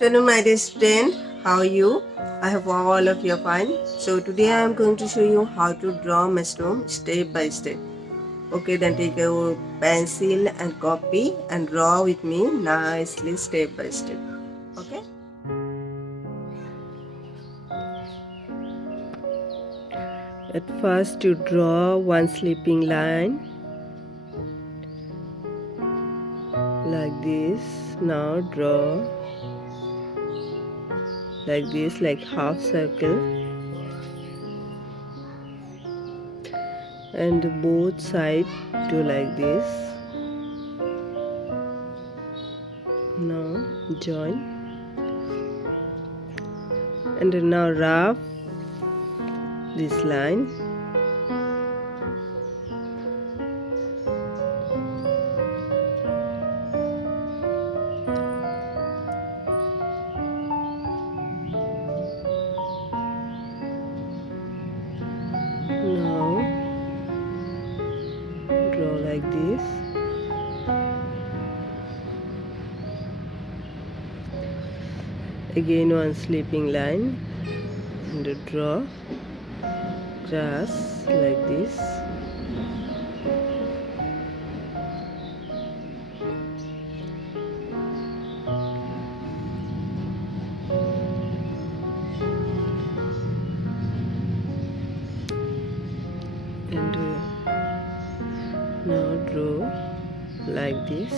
Afternoon, my dear student. How are you? I hope all of you are fine. So today I am going to show you how to draw mushroom step by step. Okay, then take a pencil and copy and draw with me nicely step by step. Okay. At first you draw one sleeping line like this. Now draw like this, like half circle, and both sides do like this. Now join, and now wrap this line. Now draw like this. Again one sleeping line and draw grass like this. And now draw like this.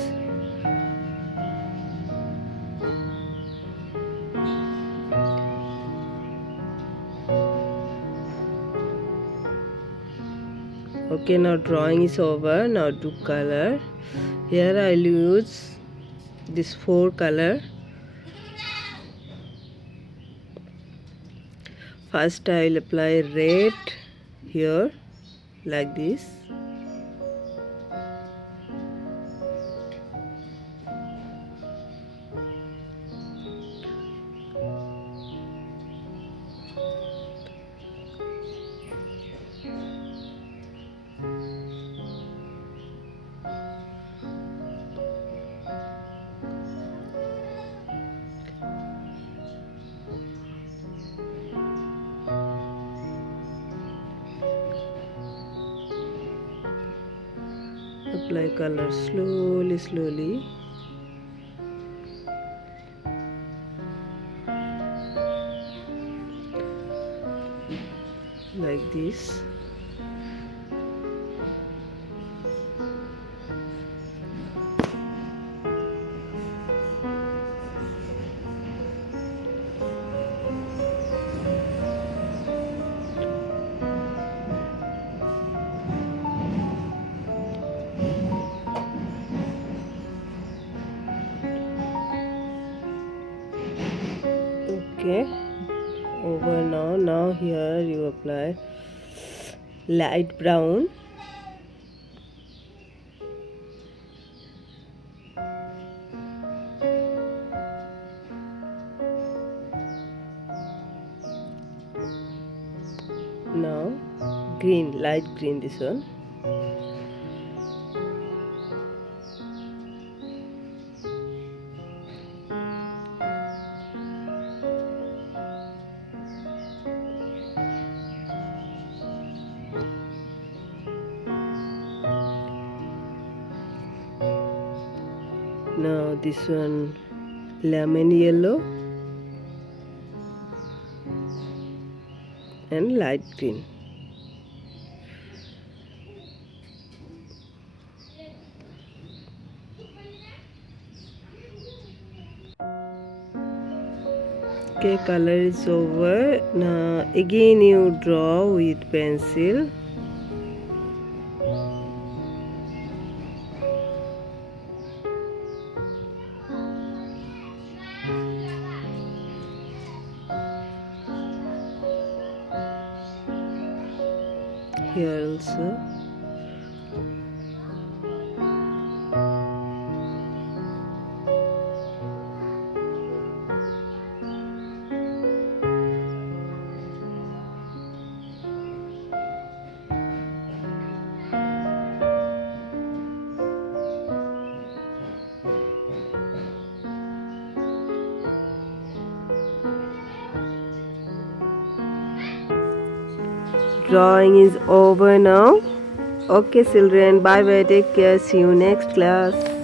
Okay, now drawing is over. Now do color. Here I'll use this 4 color. First I'll apply red here like this. Apply color slowly. Like this. Okay, over now. Now here you apply light brown. Now green, light green, this one. Now this one lemon yellow and light green. Okay, color is over. Now again you draw with pencil. Here also. drawing is over now. Okay children, bye bye, take care, see you next class.